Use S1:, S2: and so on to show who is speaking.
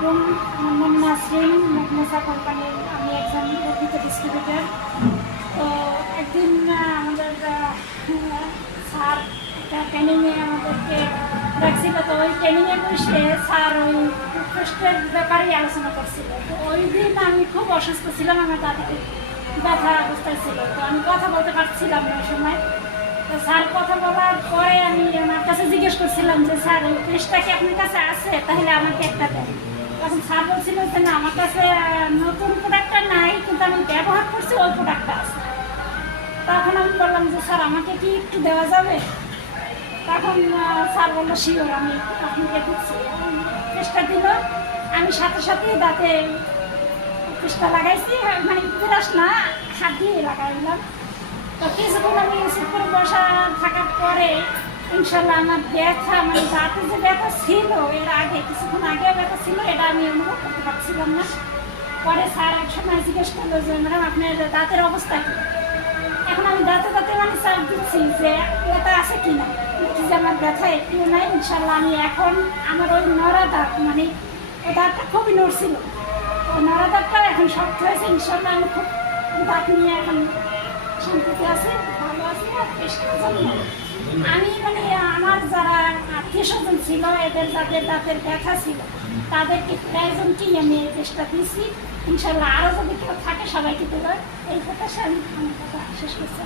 S1: আলাইকুম। আমার নাম নাসরিন, মেঘনেসা কোম্পানির আমি একজন প্রকৃত ডিস্ট্রিবিউটার তো একদিন আমাদের স্যার একটা ট্রেনিংয়ে আমাদেরকে রাখছিল তো ওই ট্রেনিংয়ে বসে স্যার ওই টুথপেস্টের ব্যাপারেই আলোচনা করছিল। তো ওই দিন আমি খুব অসুস্থ ছিলাম, আমার দাদাকে ব্যথা অবস্থায় ছিল। তো আমি কথা বলতে পারছিলাম না ওই সময়। তো স্যার কথা বলার পরে আমি আমার কাছে জিজ্ঞেস করছিলাম যে, স্যার, এই পেস্টটা কি আপনার কাছে আছে? তাহলে আমাকে একটা দেন। তখন স্যার বলছিল যে, না, আমার কাছে নতুন প্রোডাক্টটা নাই, কিন্তু আমি ব্যবহার করছি, ওই প্রোডাক্টটা আছে। তখন আমি বললাম যে, স্যার, আমাকে কি একটু দেওয়া যাবে? তখন স্যার বলল শিওর আমি আপনাকে দিচ্ছি। চেষ্টা দিল। আমি সাথে সাথেই দাঁতে চেষ্টা লাগাইছি মানে বিরাস না, হাত দিয়ে লাগাইলাম। কিছুক্ষণ বসা থাকার পরে ইনশাল্লাহ আমার ব্যথা মানে দাঁতে যে ব্যথা ছিল, এর আগে, কিছুক্ষণ আগে ব্যথা ছিল, এটা আমি অনুভব করতে পারছিলাম না। পরে স্যার এক সময় জিজ্ঞেস করল যে, ম্যাডাম, আপনার দাঁতের অবস্থা কি? এখন আমি দাঁতে দাঁতে মানে স্যার দিচ্ছি যে, ব্যথা আছে কি না? যে, আমার ব্যথা একটুও নাই, ইনশাল্লাহ আমি এখন আমার ওই নড়া দাঁত মানে ওই দাঁতটা খুবই নড়ছিল। ওই নড়া দাঁতটাও এখন শক্ত হয়েছে, ইনশাল্লাহ আমি খুব দাঁত নিয়ে এখন শান্তিতে আছে, ভালো আছি। আমি মানে আমার যারা আত্মীয় স্বজন ছিল, এদের যাদের দাঁতের ব্যথা ছিল, তাদেরকে প্রায়জনকেই আমি এই চেষ্টা দিয়েছি ইনশাল্লাহ আরও যদি কেউ থাকে, সবাইকে দেবে এই কথা আমি কথা শেষ করছি।